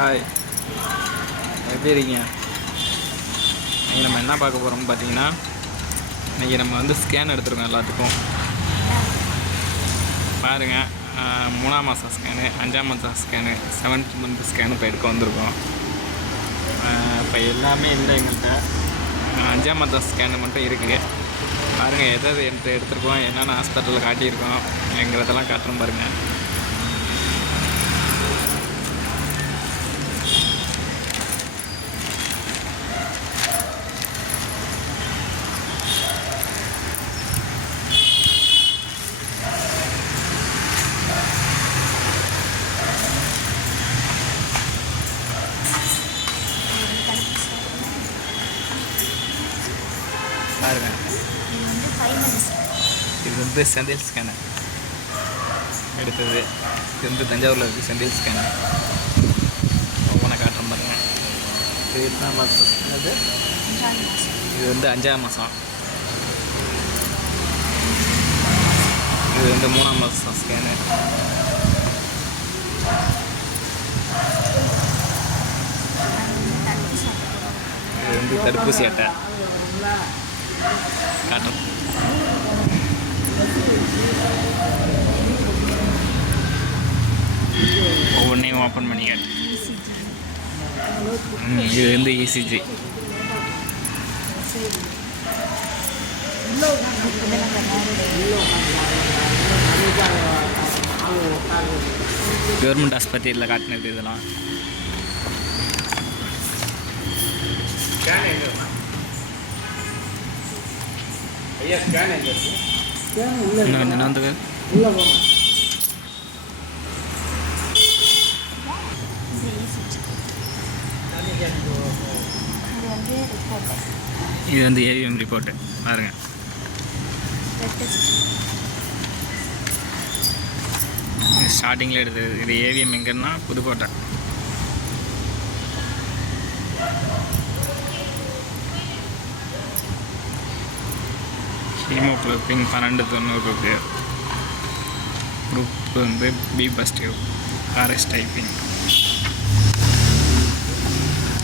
Hi, எப்படி இருக்கீங்க? இன்றைக்கி நம்ம என்ன பார்க்க போகிறோம்னு பார்த்தீங்கன்னா, இன்றைக்கி நம்ம வந்து ஸ்கேன் எடுத்துருக்கோம் எல்லாத்துக்கும். பாருங்கள், 3ஆம் மாதம் ஸ்கேனு, 5ஆம் மாதம் ஸ்கேனு, 7th மந்த் ஸ்கேனு இப்போ எடுக்க வந்திருக்கோம். இப்போ எல்லாமே இல்லை எங்கள்கிட்ட. 5ஆம் மாதம் ஸ்கேனு மட்டும் இருக்குது. பாருங்கள், எதாவது எடுத்துருக்கோம், என்னென்ன ஹாஸ்பிட்டலில் காட்டியிருக்கோம் எங்கிறதெல்லாம் காட்டுறோம் பாருங்கள். பாருங்க, இது வந்து செந்தில் ஸ்கேனர் எடுத்தது. இது வந்து தஞ்சாவூரில் இருக்குது செந்தில் ஸ்கேனர். ஒவ்வொன்றா காட்டுறோம் பாருங்க. இது எத்தனை மாதம் ஸ்கேனது? இது வந்து 5ஆம் மாதம். இது வந்து 3ஆம் மாதம் ஸ்கேனு. இது வந்து தடுப்பூசி அட்டை காட்டும். ஒவ்வொன்றையும் ஓப்பன் பண்ணி காட்டு. இது வந்து இசிஜி. கவர்மெண்ட் ஆஸ்பத்திரியில் காட்டினது இதெல்லாம். இன்னும் வந்து இது வந்து ஏவிஎம் ரிப்போர்ட்டு பாருங்கள். ஸ்டார்டிங்கில் எடுத்தது. இது ஏவிஎம் எங்கன்னா புதுக்கோட்டை. ஹீமோகுளோபின் 1290 குரூப் வந்து பி பாசிட்டிவ், ஆர்எஸ் டைப்பிங்.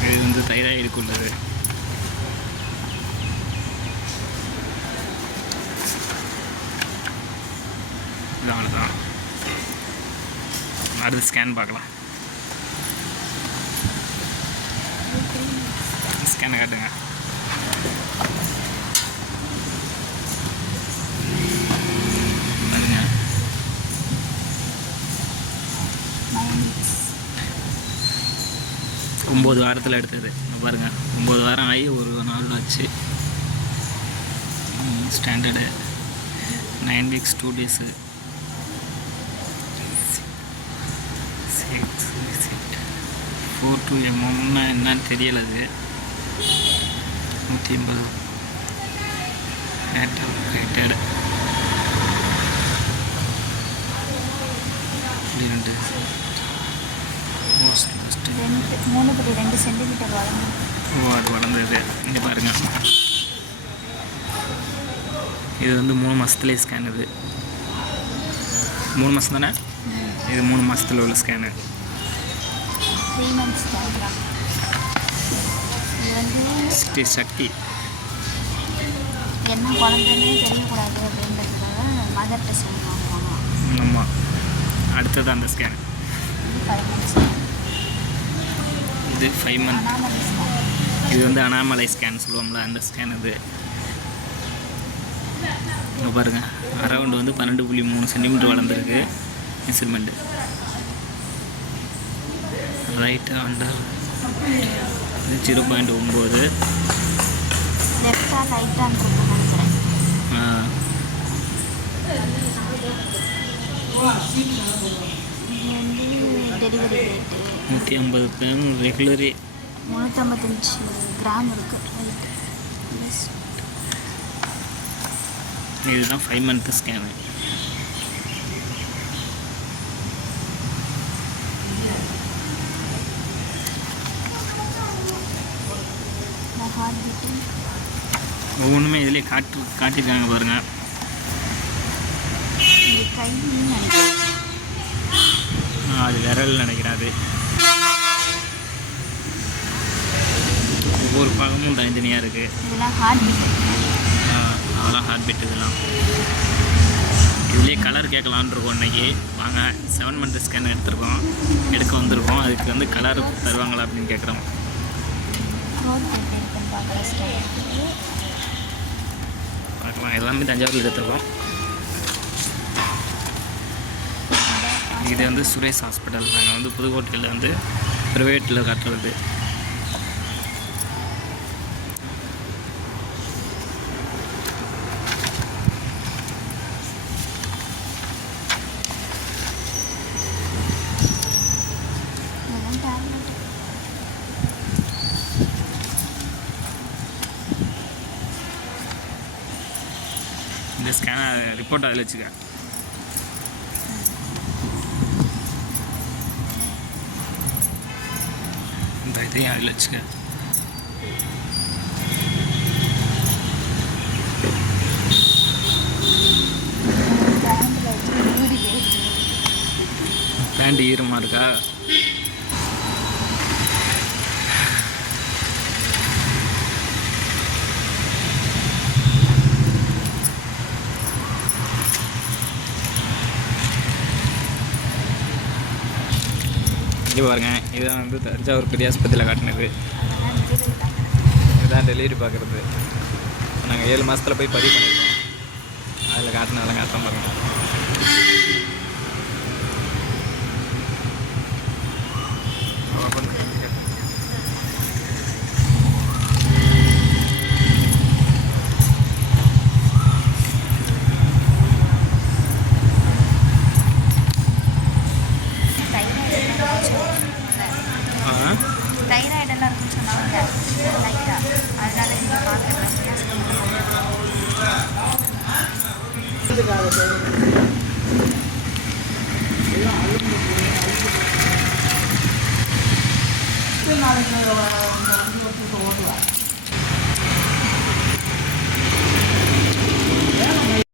இது வந்து தைராய்டுக்கு உள்ளது. அவ்வளோதான். அடுத்து ஸ்கேன் பார்க்கலாம். ஸ்கேனை காட்டுங்க. பாருங்க, 9 வாரத்தில் எடுத்தது. பாருங்கள், 9 வாரம் ஆகி ஒரு நாள் ஆச்சு. Standard 9 weeks 2 days. 4 mm என்னன்னு தெரியல. அது 180 ரேட்டட். 3.2 சென்டிமீட்டர் அது வளர்ந்தது. இங்கே பாருங்கள், இது வந்து 3 மாதத்துலேயே ஸ்கேன். இது 3 மாதம் தானே? இது 3 மாதத்தில் உள்ள ஸ்கேனு. 3 months தான். ஸ்ரீ சக்தி என்ன குழந்தைன்னே தெரியக்கூடாது அப்படின்றதுக்காக மதர் டெஸ்ட் வாங்குவாங்க. ஆமாம். அடுத்தது அந்த ஸ்கேன். இது 5 month. இது வந்து அனாமலை ஸ்கேன் சொல்லுவோம்ல, அந்த ஸ்கேன். இது இங்கே பாருங்கள், அரௌண்டு வந்து 12.3 சென்டிமீட்டர் வளர்ந்துருக்கு measurement. Right under 0.9. Delivery rate 150 gram ரெகுலரி 355 gram இருக்குது. இதுதான் 5 month ஸ்கேனு. ஒவ்வொன்றுமே இதிலே காட்டியிருக்காங்க பாருங்கள். அது விரல் நினைக்கிறேன். அது ரூமும் தனித்தனியாக இருக்குது. இதெல்லாம் ஹார்ட் பீட். அதெல்லாம் ஹார்ட் பீட். இதெல்லாம் இதுலேயே கலர் கேட்கலான் இருக்கோம் இன்றைக்கி. வாங்க 7 மந்த் ஸ்கேன் எடுக்க வந்திருக்கோம். அதுக்கு வந்து கலர் தருவாங்களா அப்படின்னு கேட்குறோம். பார்க்கலாம். எல்லாமே தஞ்சாவூரில் எடுத்துருக்கோம். இது வந்து சுரேஷ் ஹாஸ்பிட்டல். நாங்கள் வந்து புதுக்கோட்டையில் வந்து ப்ரைவேட்டில் காட்டுறது. இந்த ஸ்கேனர் ரிப்போர்ட் அதில் வச்சுக்க. இந்த இதையும் அதில் வச்சுக்க. பேண்ட் ஈரமாக இருக்கா? இங்கே பாருங்க, இதுதான் வந்து தஞ்சாவூர் பெரிய ஆஸ்பத்திரியில் காட்டினது. இதுதான் டெலிவரி பார்க்குறது. நாங்கள் 7 மாதத்தில் போய் பதிவு பண்ணியிருக்கோம். அதில் காட்டினதெல்லாம் காட்டுறோம் பாருங்க. தைராய்டெல்லாம் இருக்குன்னு சொன்னாங்க லைட்டாக. அதனால நீங்கள் பார்க்குறேன். நாளைக்கு